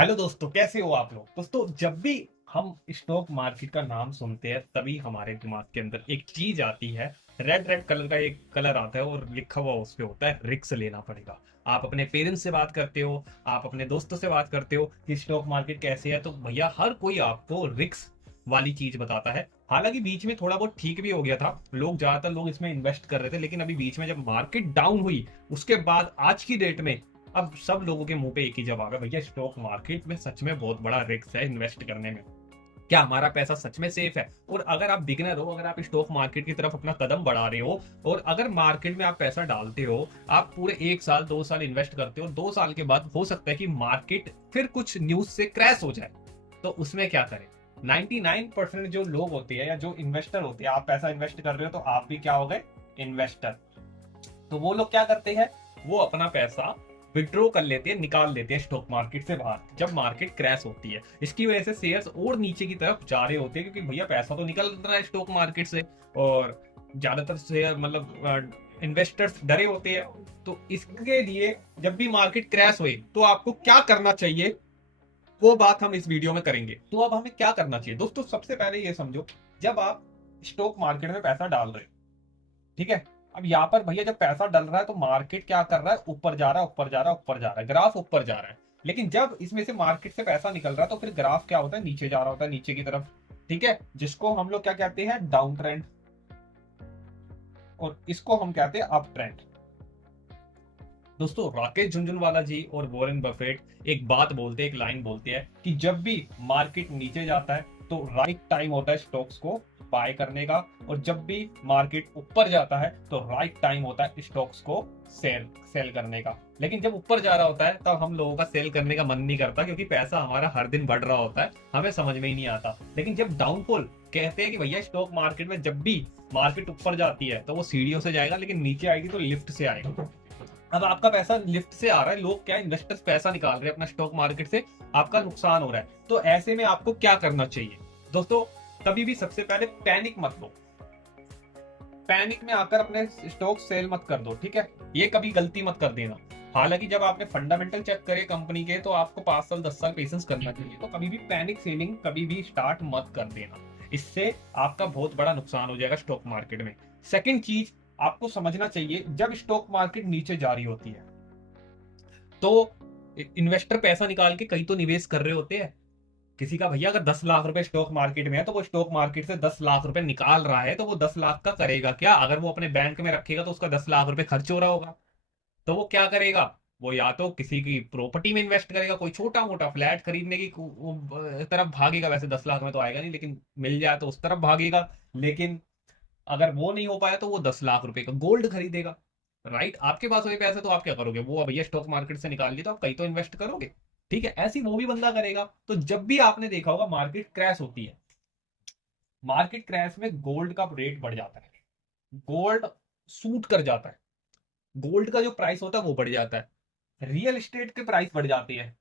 Hello दोस्तों, कैसे हो आप लोग। दोस्तों, जब भी हम स्टॉक मार्केट का नाम सुनते हैं तभी हमारे दिमाग के अंदर एक चीज आती है। रेड रेड कलर का एक कलर आता है और लिखा हुआ उस पे होता है रिस्क लेना पड़ेगा। आप अपने पेरेंट्स से बात करते हो, आप अपने दोस्तों से बात करते हो कि स्टॉक मार्केट कैसे है, तो भैया हर कोई आपको रिस्क वाली चीज बताता है। हालांकि बीच में थोड़ा बहुत ठीक भी हो गया था, ज्यादातर लोग इसमें इन्वेस्ट कर रहे थे, लेकिन अभी बीच में जब मार्केट डाउन हुई उसके बाद आज की डेट में अब सब लोगों के मुंह पे एक ही जवाब है, भैया स्टॉक मार्केट में सच में बहुत बड़ा रिस्क है इन्वेस्ट करने में। क्या हमारा पैसा सच में सेफ है? और अगर आप बिगिनर हो, अगर आप स्टॉक मार्केट की तरफ अपना कदम बढ़ा रहे हो और अगर मार्केट में आप पैसा डालते हो, आप पूरे 1 साल 2 साल इन्वेस्ट करते हो, 2 साल के बाद हो सकता है कि मार्केट फिर कुछ न्यूज से क्रैश हो जाए, तो उसमें क्या करें। 99% जो लोग होते हैं या जो इन्वेस्टर होते हैं, आप पैसा इन्वेस्ट कर रहे हो तो आप भी क्या हो गए, इन्वेस्टर। तो वो लोग क्या करते हैं, वो अपना पैसा विड्रॉ कर लेते हैं, निकाल लेते हैं स्टॉक मार्केट से बाहर जब मार्केट क्रैश होती है। इसकी वजह से शेयर्स और नीचे की तरफ जा रहे होते हैं, क्योंकि भैया पैसा तो निकल रहा है स्टॉक मार्केट से और ज्यादातर शेयर मतलब इन्वेस्टर्स डरे होते हैं। तो इसके लिए जब भी मार्केट क्रैश हुए तो आपको क्या करना चाहिए, वो बात हम इस वीडियो में करेंगे। तो अब हमें क्या करना चाहिए दोस्तों, सबसे पहले ये समझो, जब आप स्टॉक मार्केट में पैसा डाल रहे हो, ठीक है। अब यहाँ पर भैया जब पैसा डल रहा है तो मार्केट क्या कर रहा है, ऊपर जा रहा है, ऊपर जा रहा है, ऊपर जा रहा है, ग्राफ ऊपर जा रहा है। लेकिन जब इसमें से मार्केट से पैसा निकल रहा है तो फिर ग्राफ क्या होता है, नीचे जा रहा होता है, नीचे की तरफ। ठीक है, जिसको हम लोग क्या कहते हैं, डाउन ट्रेंड, और इसको हम कहते हैं अप ट्रेंड। दोस्तों, राकेश झुनझुनवाला जी और वॉरेन बफेट एक बात बोलते हैं, एक लाइन बोलते हैं कि जब भी मार्केट नीचे जाता है तो राइट टाइम होता है स्टॉक्स को बाय करने का, और जब भी मार्केट ऊपर जाता है तो राइट टाइम होता है स्टॉक्स को सेल सेल करने का। लेकिन जब ऊपर जा रहा होता है तब हम लोगों का सेल करने का मन नहीं करता, क्योंकि पैसा हमारा हर दिन बढ़ रहा होता है, हमें समझ में ही नहीं आता। लेकिन जब डाउनफॉल, कहते हैं कि भैया स्टॉक मार्केट में जब भी मार्केट ऊपर जाती है तो वो सीढ़ियों से जाएगा, लेकिन नीचे आएगी तो लिफ्ट से आएगा। अब आपका पैसा लिफ्ट से आ रहा है, लोग क्या, इन्वेस्टर्स पैसा निकाल रहे हैं अपना स्टॉक मार्केट से, आपका नुकसान हो रहा है। तो ऐसे में आपको क्या करना चाहिए दोस्तों, कभी भी सबसे पहले पैनिक मत लो। पैनिक में आकर अपने स्टॉक सेल मत कर दो, ठीक है। ये कभी गलती मत कर देना। हालांकि जब आपने फंडामेंटल चेक करे कंपनी के तो आपको 5 साल 10 साल पेशेंस करना चाहिए, तो कभी भी पैनिक सेलिंग कभी भी स्टार्ट मत कर देना। इससे आपका बहुत बड़ा नुकसान हो जाएगा स्टॉक मार्केट में। सेकंड चीज आपको समझना चाहिए, जब स्टॉक मार्केट नीचे जा रही होती है तो इन्वेस्टर पैसा निकाल के कहीं तो निवेश कर रहे होते हैं। किसी का भैया अगर 10 लाख रुपए स्टॉक मार्केट में है तो वो स्टॉक मार्केट से 10 लाख रुपए निकाल रहा है, तो वो 10 लाख का करेगा क्या, अगर वो अपने बैंक में रखेगा तो उसका 10 लाख रुपए खर्च हो रहा होगा। तो वो क्या करेगा, वो या तो किसी की प्रॉपर्टी में इन्वेस्ट करेगा, कोई छोटा मोटा फ्लैट खरीदने की तरफ भागेगा। वैसे 10 लाख में तो आएगा नहीं, लेकिन मिल जाए तो उस तरफ भागेगा। लेकिन अगर वो नहीं हो पाया तो वो 10 लाख रुपए का गोल्ड खरीदेगा। राइट, आपके पास वही पैसे तो आप क्या करोगे, वो भैया स्टॉक मार्केट से निकाल लिया तो आप कहीं तो इन्वेस्ट करोगे। ठीक है, ऐसी वो भी बंदा करेगा। तो जब भी आपने देखा होगा मार्केट क्रैश होती है, मार्केट क्रैश में गोल्ड का रेट बढ़ जाता है, गोल्ड सूट कर जाता है, गोल्ड का जो प्राइस होता है वो बढ़ जाता है, रियल एस्टेट के प्राइस बढ़ जाते हैं,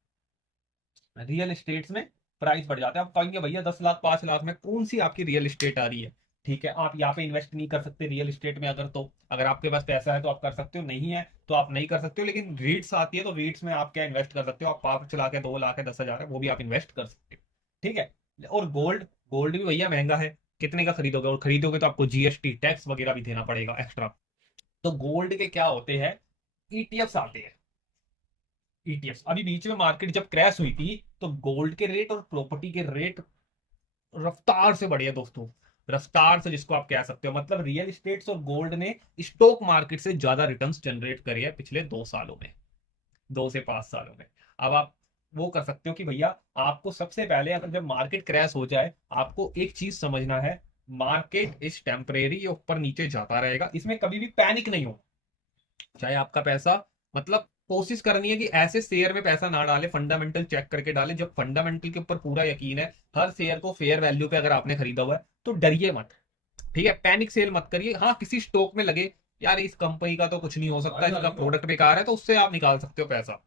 रियल एस्टेट्स में प्राइस बढ़ जाता है। आप कहेंगे भैया 10 लाख 5 लाख में कौन सी आपकी रियल एस्टेट आ रही है। ठीक है, आप यहाँ पे इन्वेस्ट नहीं कर सकते रियल एस्टेट में, अगर तो अगर आपके पास पैसा है तो आप कर सकते हो, नहीं है तो आप नहीं कर सकते हो। लेकिन रीट्स आती है तो रीट्स में आप क्या इन्वेस्ट कर सकते हो, आप 5 लाख है 2 लाख है 10 हजार है वो भी आप इन्वेस्ट कर सकते हो। ठीक है, और गोल्ड, गोल्ड भी भैया महंगा है, कितने का खरीदोगे, और खरीदोगे तो आपको जीएसटी टैक्स वगैरह भी देना पड़ेगा एक्स्ट्रा। तो गोल्ड के क्या होते हैं, ईटीएफ्स आते हैं। ईटीएफ्स अभी बीच में मार्केट जब क्रैश हुई थी तो गोल्ड के रेट और प्रॉपर्टी के रेट रफ्तार से बढ़े दोस्तों। रफ्तार से, जिसको आप कह सकते हो, मतलब रियल एस्टेट्स और गोल्ड ने स्टॉक मार्केट से ज्यादा रिटर्न्स जनरेट करे है पिछले 2 सालों में, 2 से 5 सालों में। अब आप वो कर सकते हो कि भैया आपको सबसे पहले, अगर जब मार्केट क्रैश हो जाए, आपको एक चीज समझना है, मार्केट इस टेम्परेरी ऊपर नीचे जाता रहेगा, इसमें कभी भी पैनिक नहीं हो। चाहे आपका पैसा, मतलब कोशिश करनी है कि ऐसे शेयर में पैसा ना डाले, फंडामेंटल चेक करके डाले। जब फंडामेंटल के ऊपर पूरा यकीन है, हर शेयर को फेयर वैल्यू पे अगर आपने खरीदा हुआ है तो डरिए मत। ठीक है, पैनिक सेल मत करिए। हाँ, किसी स्टॉक में लगे, यार इस कंपनी का तो कुछ नहीं हो सकता, इसका प्रोडक्ट बेकार है, तो उससे आप निकाल सकते हो पैसा।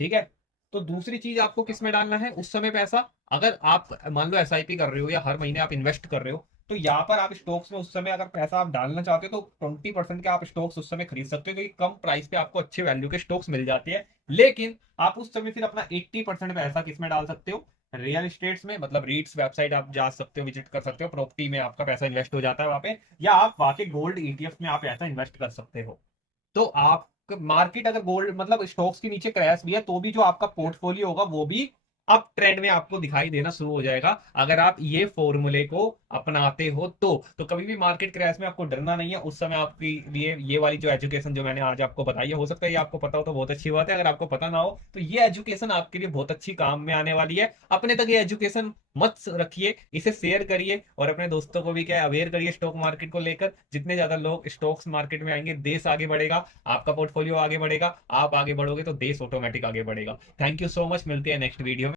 ठीक है। तो दूसरी चीज आपको किस में डालना है उस समय पैसा, अगर आप मान लो एसआईपी कर रहे हो या हर महीने आप इन्वेस्ट कर रहे हो, तो यहाँ पर आप स्टॉक्स में उस समय अगर पैसा आप डालना चाहते हो तो 20% के आप स्टॉक्स उस समय खरीद सकते हो, क्योंकि कम प्राइस पे आपको अच्छे वैल्यू के स्टॉक्स मिल जाते हैं। लेकिन आप उस समय फिर अपना 80% पैसा किसमें डाल सकते हो, रियल एस्टेट्स में, मतलब रीट्स वेबसाइट आप जा सकते हो, विजिट कर सकते हो, प्रॉपर्टी में आपका पैसा इन्वेस्ट हो जाता है वहां पे, या आप वाकई गोल्ड ईटीएफ में आप पैसा इन्वेस्ट कर सकते हो। तो आप मार्केट अगर गोल्ड मतलब स्टॉक्स के नीचे क्रैश भी है तो भी जो आपका पोर्टफोलियो होगा वो भी अप ट्रेंड में आपको दिखाई देना शुरू हो जाएगा, अगर आप ये फॉर्मूले को अपनाते हो तो कभी भी मार्केट क्रैश में आपको डरना नहीं है। उस समय आपके लिए ये वाली जो एजुकेशन जो मैंने आज आपको बताई है, हो सकता है ये आपको पता हो तो बहुत अच्छी बात है, अगर आपको पता ना हो तो ये एजुकेशन आपके लिए बहुत अच्छी काम में आने वाली है। अपने तक ये एजुकेशन मत रखिए, इसे शेयर करिए और अपने दोस्तों को भी क्या अवेयर करिए स्टॉक मार्केट को लेकर। जितने ज्यादा लोग स्टॉक्स मार्केट में आएंगे देश आगे बढ़ेगा, आपका पोर्टफोलियो आगे बढ़ेगा, आप आगे बढ़ोगे तो देश ऑटोमेटिक आगे बढ़ेगा। थैंक यू सो मच, मिलते हैं नेक्स्ट वीडियो में।